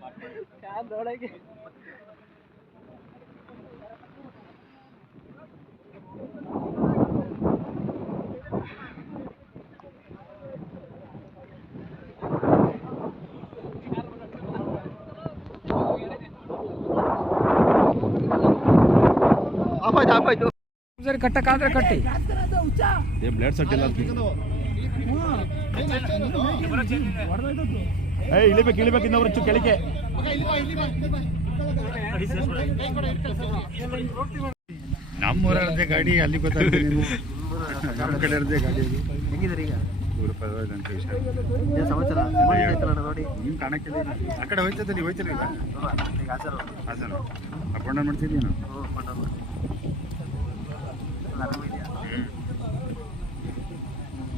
क्या दौड़ेगी जर कट्टा का तर कट्टे? ते ब्लड सर्कल ಏ ಇಳಿಬೇಕು ಇಳಿಬೇಕು ಇನ್ನೊಬ್ರು ಹೆಚ್ಚು ಕೆಳಗೆ ನಮ್ಮೂರದೇ ಗಾಡಿ ಅಲ್ಲಿ ಗೊತ್ತಾಗ್ತದೆ ನಮ್ಮ ಕಡೆ ಇರದೆ ಗಾಡಿ. ಹೆಂಗಿದ್ರಿ ಈಗ? ಊರು ಪರವಾಗಿಲ್ಲ ಅಂತ ವಿಷಯ. ಏನು ಸಮಾಚಾರ? ನೋಡಿ. ಕಾಣಕ್ಕಿಲ್ಲ. ಆ ಕಡೆ ಹಾಸನ. ಅಪ್ ಡೌನ್ ನಾವು?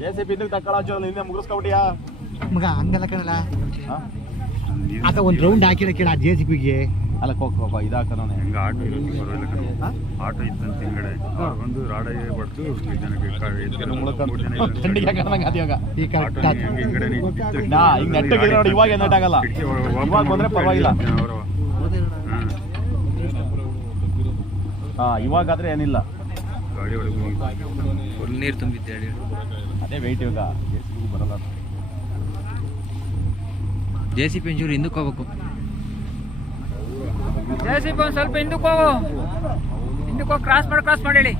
ಎ ಸಿ ಪಿ ತಕ್ಕಳಾಚು ನಿನ್ನೆ ಮುಗಿಸ್ಕೊಬಿಟ್ಟಿಯಾ? ಮಗ ಹಂಗಲ್ಲ ಕಣಲ್ಲ. ಆತ ಒಂದು ರೌಂಡ್ ಹಾಕಿರ ಕೇಳ ಜೆ ಸಿ ಪಿಗೆ ಅಲ್ಲ ಕೋಕ ಇದಾಕನವನೆ ಹೆಂಗ ಆಟೋ ಇರುತ್ತೆ ಪರವಾಗಿಲ್ಲ ಕಣೋ. ಆಟೋ ಇತ್ತಂತ ಹಿಂಗಡೆ. ಒಂದು ರಾಡ ಹೊಡೆದು ಈ ಕರೆಕ್ಟ್ ಆತು. ಇವಾಗ ಬಂದ್ರೆ ಪರವಾಗಿಲ್ಲ. ಹಾ ಇವಾಗಾದ್ರೆ ಏನಿಲ್ಲ. ಗಾಡಿ ಒಳಗೆ ಫುಲ್ ನೀರು ತುಂಬಿದ್ದೆ ಹೇಳಿ. ಅದೇ ವೆಯ್ಟ್ ಇವಾಗ. ಬರಲ್ಲ ಜೆ ಸಿ ಪಿ ಒಂಚೂರು ಹಿಂದಕ್ಕೆ ಹೋಗ್ಬೇಕು. ಜೆ ಸಿ ಪಿ ಒಂದು ಸ್ವಲ್ಪ ಹಿಂದಕ್ಕೆ ಹೋಗು. ಹಿಂದಕ್ಕೆ ಹೋಗಿ ಕ್ರಾಸ್ ಮಾಡಿ ಕ್ರಾಸ್ ಮಾಡಿ ಹೇಳಿ.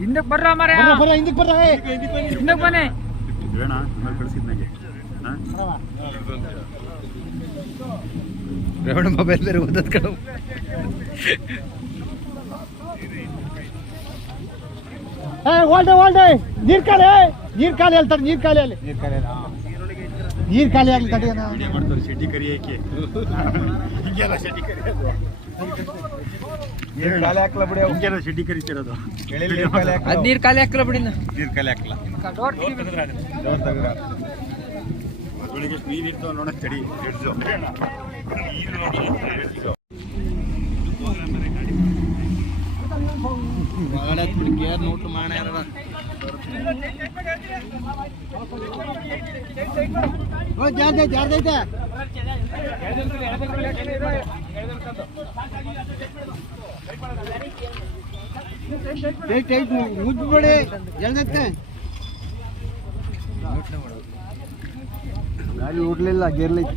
ಹಿಂದಕ್ಕೆ ಬರ್ರ ಮರ ಬರ ಹಿಂದಕ್ಕೆ ಬರ್ರ ಹಿಂದಕ್ಕೆ ಬನ್ನಿ. ಬೇಡ ಕಳಿಸಿದ್ನಾಗೆ ರವಣ ಮೊಬೈಲ್ ಬೇರೆ ಓದೋದ್ ಕಣ. ಒಳ್ಳೆ ಓಲ್ಡೆ ನೀರ್ ಖಾಲಿ ನೀರ್ ಖಾಲಿ ಹೇಳ್ತಾರೆ ನೀರ್ ಖಾಲಿ ಅಲ್ಲಿ. ನೀರ್ ಖಾಲಿ ಆಗ್ಲಿ ತಡಿ ಶೆಟ್ಟಿ ಕರಿ ಏಕೆ? ಹಿಂಗೆಲ್ಲ ಶೆಟ್ಟಿ ಕರಿ ಹಿಂಗೆಲ್ಲ ಶೆಟ್ಟಿ ಕರಿತಿರೋದು. ಅದು ನೀರು ಖಾಲಿ ಹಾಕಲ್ಲ ಬಿಡಿ ನೀರು ಖಾಲಿ ಹಾಕ್ಲ. ಬೆಳಿಗ್ಗೆ ನೀರು ಇತ್ತು ನೋಡಕ್ ತಡಿ. ಹಿಡ್ಸು ನೀರು ನೋಡಿ. ಹಿಡ್ಸು ಓ, ಜಾರ್ದೈತೆ ಜಾರ್ದೈತೆ ಟೈಟ್ ಟೈಟ್ ಮುದ್ಬಿಡಿ ಎಳ್ದೈತೆ ಗಾಡಿ ಉಡ್ಲಿಲ್ಲ ಗೇರ್ಲೈತೆ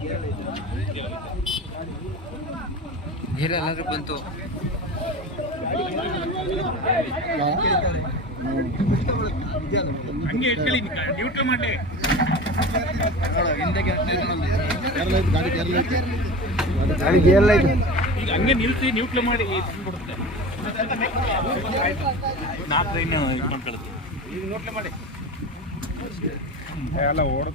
ನಿಂಕಲ್ಲಿ ನೀರೆಲ್ಲಾದ್ರೂ ಬಂತು. ಗಾಡಿ ಮಾಡಿ ಗಾಡಿ ಈಗ ಹಂಗೆ ನಿಲ್ಸಿ ನ್ಯೂಟ್ಲ ಮಾಡಿ ನಾಲ್ಕು ಇದು ಮಾಡ್ಕೊಳುತ್ತೆ ಎಲ್ಲ ಓಡ